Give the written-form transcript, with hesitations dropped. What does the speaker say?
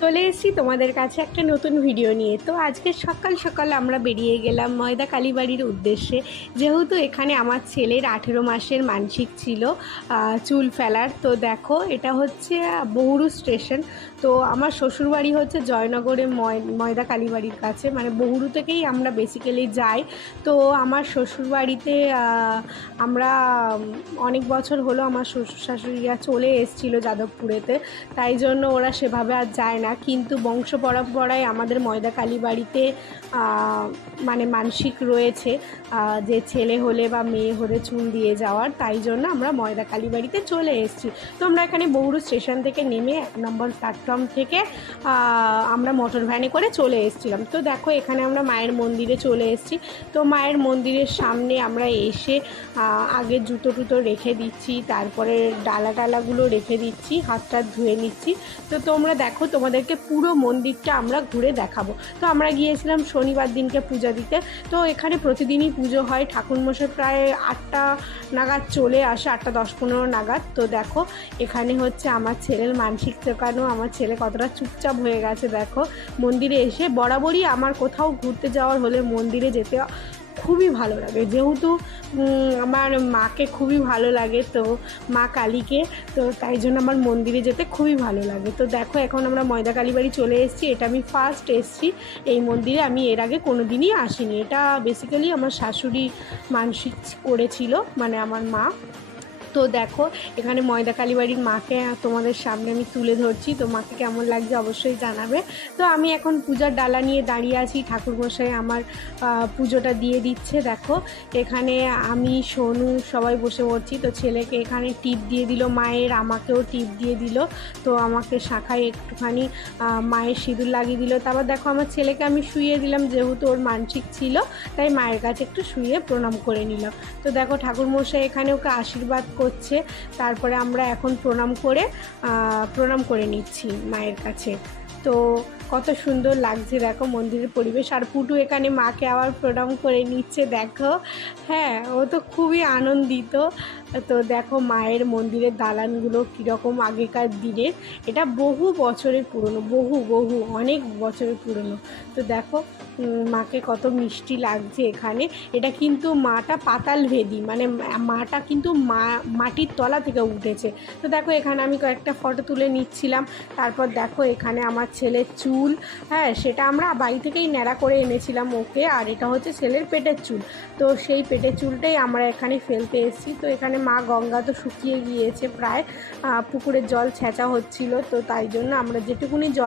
চলে এসেছি তোমাদের কাছে একটা নতুন ভিডিও নিয়ে। তো আজকে সকাল সকাল আমরা বেরিয়ে গেলাম ময়দা কালীবাড়ির উদ্দেশ্যে। যেহেতু এখানে আমার ছেলের 18 মাসের মানসিক ছিল চুল ফেলার। তো দেখো এটা হচ্ছে বহুরু স্টেশন। তো আমার শ্বশুরবাড়ি হচ্ছে জয়নগরে ময়দা কালীবাড়ির কাছে, মানে বহুরু থেকেই আমরা বেসিক্যালি যাই। তো আমার শ্বশুরবাড়িতে আমরা অনেক বছর হলো আমার শ্বশুর শাশুড়িরা চলে এসেছিলো যাদবপুরেতে, তাই জন্য ওরা সেভাবে আর যায় না। কিন্তু বংশ পরম্পরায় আমাদের ময়দা কালীবাড়িতে মানে মানসিক রয়েছে যে ছেলে হলে বা মেয়ে হলে চুল দিয়ে যাওয়ার, তাই জন্য আমরা ময়দা কালীবাড়িতে চলে এসেছি। তো আমরা এখানে বহুরু স্টেশন থেকে নেমে 1 নম্বর প্ল্যাটফর্ম থেকে আমরা মোটর ভ্যানে করে চলে এসেছিলাম। তো দেখো এখানে আমরা মায়ের মন্দিরে চলে এসেছি। তো মায়ের মন্দিরের সামনে আমরা এসে আগে জুতো টুতো রেখে দিচ্ছি, তারপরে ডালাগুলো রেখে দিচ্ছি, হাতটা ধুয়ে নিচ্ছি। তো তোমরা দেখো, তোমাদেরকে পুরো মন্দিরটা আমরা ঘুরে দেখাবো। তো আমরা গিয়েছিলাম শনিবার দিনকে পূজা দিতে। তো এখানে প্রতিদিনই পুজো হয়। ঠাকুরমশাই প্রায় 8টা নাগাদ চলে আসে, 8টা 10-15 নাগাদ। তো দেখো এখানে হচ্ছে আমার ছেলের মানসিক চোকানো। আমার ছেলে কতটা চুপচাপ হয়ে গেছে দেখো মন্দিরে এসে। বরাবরই আমার কোথাও ঘুরতে যাওয়ার হলে মন্দিরে যেতে খুবই ভালো লাগে, যেহেতু আমার মাকে খুবই ভালো লাগে, তো মা কালীকে, তো তাই জন্য আমার মন্দিরে যেতে খুবই ভালো লাগে। তো দেখো এখন আমরা ময়দা কালীবাড়ি চলে এসেছি। এটা আমি ফার্স্ট এসেছি এই মন্দিরে, আমি এর আগে কোনো দিনই আসিনি। এটা বেসিক্যালি আমার শাশুড়ি মানসিক করেছিল, মানে আমার মা। তো দেখো এখানে ময়দা কালীবাড়ির মাকে তোমাদের সামনে আমি তুলে ধরছি। তো মাকে কেমন লাগছে অবশ্যই জানাবে। তো আমি এখন পূজার ডালা নিয়ে দাঁড়িয়ে আছি, ঠাকুরমশাই আমার পুজোটা দিয়ে দিচ্ছে। দেখো এখানে আমি সোনু সবাই বসে পড়ছি। তো ছেলেকে এখানে টিপ দিয়ে দিল মায়ের, আমাকেও টিপ দিয়ে দিল। তো আমাকে শাখায় একটুখানি মায়ের সিঁদুর লাগিয়ে দিল। তারপর দেখো আমার ছেলেকে আমি শুইয়ে দিলাম, যেহেতু ওর মানসিক ছিল তাই মায়ের কাছে একটু শুয়ে প্রণাম করে নিলাম। তো দেখো ঠাকুরমশাই এখানে ওকে আশীর্বাদ করছে। তারপরে আমরা এখন প্রণাম করে নিচ্ছি মায়ের কাছে। তো কত সুন্দর লাগছে দেখো মন্দিরের পরিবেশ। আর পুটু এখানে মাকে আবার প্রণাম করে নিচ্ছে দেখো। হ্যাঁ, ও তো খুবই আনন্দিত। তো দেখো মায়ের মন্দিরের দালানগুলো কীরকম আগেকার দিনের। এটা বহু বছরের পুরনো, বহু অনেক বছরের পুরনো। তো দেখো মাকে কত মিষ্টি লাগছে এখানে। এটা কিন্তু মাটা পাতাল ভেদি, মানে মাটা কিন্তু মাটির তলা থেকে উঠেছে। তো দেখো এখানে আমি কয়েকটা ফটো তুলে নিচ্ছিলাম। তারপর দেখো এখানে আমার ছেলের চুল, হ্যাঁ সেটা আমরা বাড়ি থেকেই ন্যাড়া করে এনেছিলাম ওকে। আর এটা হচ্ছে ছেলের পেটের চুল। তো সেই পেটের চুলটাই আমরা এখানে ফেলতে এসেছি। তো এখানে মা গঙ্গা তো শুকিয়ে গিয়েছে প্রায়, পুকুরের জল ছেঁচা হচ্ছিল। তো তাই জন্য আমরা যেটুকুনি জল